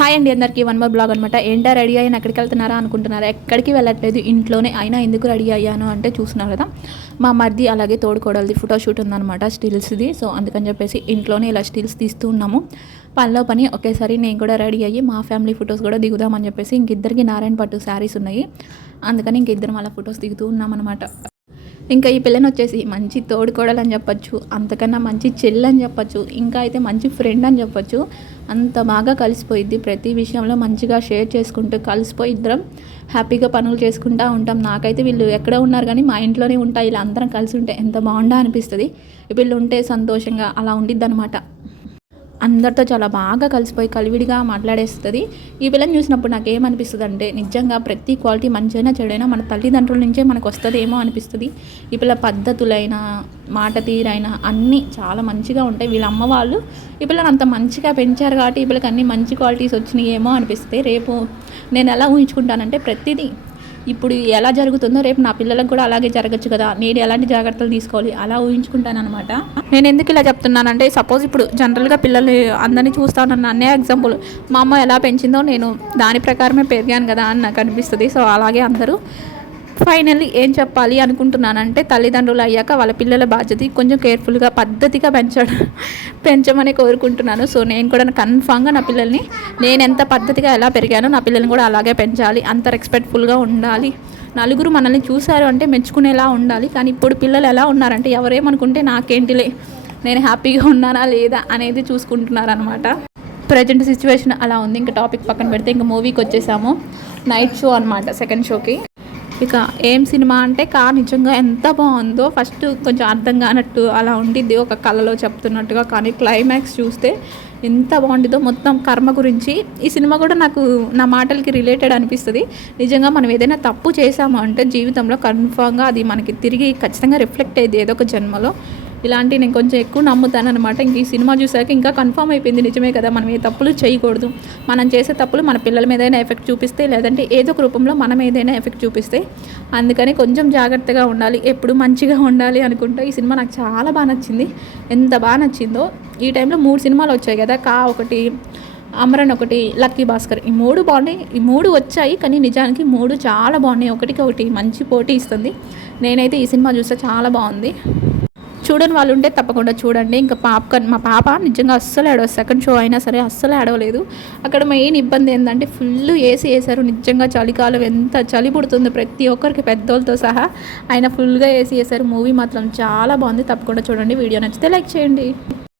Hi అండి అందరికీ one more blog అనమాట. ఏంటా రెడీ అయ్యాను ఎక్కడికి వెళ్తున్నారా అనుకుంటున్నారా? ఎక్కడికి వెళ్ళట్లేదు, ఇంట్లోనే. అయినా ఎందుకు రెడీ అయ్యాను అంటే చూస్తున్నారు కదా, మా మరిది అలాగే తోడుకోడలది ఫోటోషూట్ ఉందన్నమాట, స్టిల్స్ది. సో అందుకని చెప్పేసి ఇంట్లోనే ఇలా స్టిల్స్ తీస్తూ ఉన్నాము. పనిలో పని ఒకేసారి నేను కూడా రెడీ అయ్యి మా ఫ్యామిలీ ఫొటోస్ కూడా దిగుదామని చెప్పేసి ఇంకిద్దరికి నారాయణ పట్టు శారీస్ ఉన్నాయి, అందుకని ఇంకిద్దరం అలా ఫొటోస్ దిగుతూ ఉన్నామన్నమాట. ఇంకా ఈ పిల్లని వచ్చేసి మంచి తోడుకోడలు అని చెప్పొచ్చు, అంతకన్నా మంచి చెల్లి అని చెప్పొచ్చు, ఇంకా అయితే మంచి ఫ్రెండ్ అని చెప్పొచ్చు. అంత బాగా కలిసిపోయిద్ది, ప్రతి విషయంలో మంచిగా షేర్ చేసుకుంటూ కలిసిపోయి ఇద్దరం హ్యాపీగా పనులు చేసుకుంటూ ఉంటాం. నాకైతే వీళ్ళు ఎక్కడ ఉన్నారు కానీ మా ఇంట్లోనే ఉంటాయి, ఇలా అందరం కలిసి ఉంటే ఎంత బాగుండా అనిపిస్తుంది. వీళ్ళు ఉంటే సంతోషంగా అలా ఉండిద్ది అనమాట. అందరితో చాలా బాగా కలిసిపోయి కలివిడిగా మాట్లాడేస్తుంది. ఈ పిల్లని చూసినప్పుడు నాకు ఏమనిపిస్తుంది అంటే, నిజంగా ప్రతి క్వాలిటీ మంచైనా చెడైనా మన తల్లిదండ్రుల నుంచే మనకు వస్తుందేమో అనిపిస్తుంది. ఈ పిల్ల పద్ధతులైనా మాట తీరైనా అన్నీ చాలా మంచిగా ఉంటాయి. వీళ్ళ అమ్మ వాళ్ళు ఈ పిల్లని అంత మంచిగా పెంచారు కాబట్టి ఈ పిల్లకి అన్ని మంచి క్వాలిటీస్ వచ్చినాయి ఏమో అనిపిస్తుంది. రేపు నేను ఎలా ఊహించుకుంటానంటే, ప్రతిదీ ఇప్పుడు ఎలా జరుగుతుందో రేపు నా పిల్లలకు కూడా అలాగే జరగచ్చు కదా, నేను ఎలాంటి జాగ్రత్తలు తీసుకోవాలి అలా ఊహించుకుంటాను అనమాట. నేను ఎందుకు ఇలా చెప్తున్నానంటే, సపోజ్ ఇప్పుడు జనరల్గా పిల్లలు అందరినీ చూస్తానన్న అనే ఎగ్జాంపుల్, మా అమ్మ ఎలా పెంచిందో నేను దాని ప్రకారమే పెరిగాను కదా అని నాకు అనిపిస్తుంది. సో అలాగే అందరూ ఫైనల్లీ ఏం చెప్పాలి అనుకుంటున్నానంటే, తల్లిదండ్రులు అయ్యాక వాళ్ళ పిల్లల బాధ్యత కొంచెం కేర్ఫుల్గా పద్ధతిగా పెంచమని కోరుకుంటున్నాను. సో నేను కూడా కన్ఫామ్గా నా పిల్లల్ని నేను ఎంత పద్ధతిగా ఎలా పెరిగానో నా పిల్లల్ని కూడా అలాగే పెంచాలి, అంత రెస్పెక్ట్ఫుల్గా ఉండాలి. నలుగురు మనల్ని చూశారు అంటే మెచ్చుకునేలా ఉండాలి. కానీ ఇప్పుడు పిల్లలు ఎలా ఉన్నారంటే, ఎవరేమనుకుంటే నాకేంటిలే, నేను హ్యాపీగా ఉన్నానా లేదా అనేది చూసుకుంటున్నారు అనమాట. ప్రజెంట్ సిచ్యువేషన్ అలా ఉంది. ఇంకా టాపిక్ పక్కన పెడితే ఇంకా మూవీకి వచ్చేసాము. నైట్ షో అనమాట, సెకండ్ షోకి. ఇక ఏం సినిమా అంటే, నిజంగా ఎంత బాగుందో. ఫస్ట్ కొంచెం అర్థం కానట్టు అలా ఉండిద్ది, ఒక కళలో చెప్తున్నట్టుగా. కానీ క్లైమాక్స్ చూస్తే ఎంత బాగుంటుందో, మొత్తం కర్మ గురించి. ఈ సినిమా కూడా నాకు నా మాటలకి రిలేటెడ్ అనిపిస్తుంది. నిజంగా మనం ఏదైనా తప్పు చేసాము అంటే జీవితంలో కన్ఫామ్గా అది మనకి తిరిగి ఖచ్చితంగా రిఫ్లెక్ట్ అయ్యేది ఏదో ఒక జన్మలో. ఇలాంటి నేను కొంచెం ఎక్కువ నమ్ముతాను అనమాట. ఇంక ఈ సినిమా చూసాక ఇంకా కన్ఫర్మ్ అయిపోయింది, నిజమే కదా, మనం ఏ తప్పులు చేయకూడదు. మనం చేసే తప్పులు మన పిల్లల మీద ఏదైనా ఎఫెక్ట్ చూపిస్తే, లేదంటే ఏదో ఒక రూపంలో మనం ఏదైనా ఎఫెక్ట్ చూపిస్తే, అందుకని కొంచెం జాగ్రత్తగా ఉండాలి, ఎప్పుడు మంచిగా ఉండాలి అనుకుంటా. ఈ సినిమా నాకు చాలా బాగా నచ్చింది. ఎంత బాగా నచ్చిందో. ఈ టైంలో 3 సినిమాలు వచ్చాయి కదా, ఒకటి, అమరన్ ఒకటి, లక్కీ భాస్కర్, ఈ 3 బాగున్నాయి. ఈ 3 వచ్చాయి కానీ నిజానికి 3 చాలా బాగున్నాయి. ఒకటి మంచి పోటీ ఇస్తుంది. నేనైతే ఈ సినిమా చూస్తే చాలా బాగుంది. చూడని వాళ్ళు ఉంటే తప్పకుండా చూడండి. ఇంకా మా పాప నిజంగా అస్సలు ఏడవదు. సెకండ్ షో అయినా సరే అస్సలు ఏడవలేదు. అక్కడ మెయిన్ ఇబ్బంది ఏంటంటే, ఫుల్ ఏసీ వేశారు. నిజంగా చలికాలం ఎంత చలి పుడుతుందో ప్రతి ఒక్కరికి, పెద్దోళ్ళతో సహా. ఆయన ఫుల్గా ఏసీ వేశారు. మూవీ మాత్రం చాలా బాగుంది, తప్పకుండా చూడండి. వీడియో నచ్చితే లైక్ చేయండి.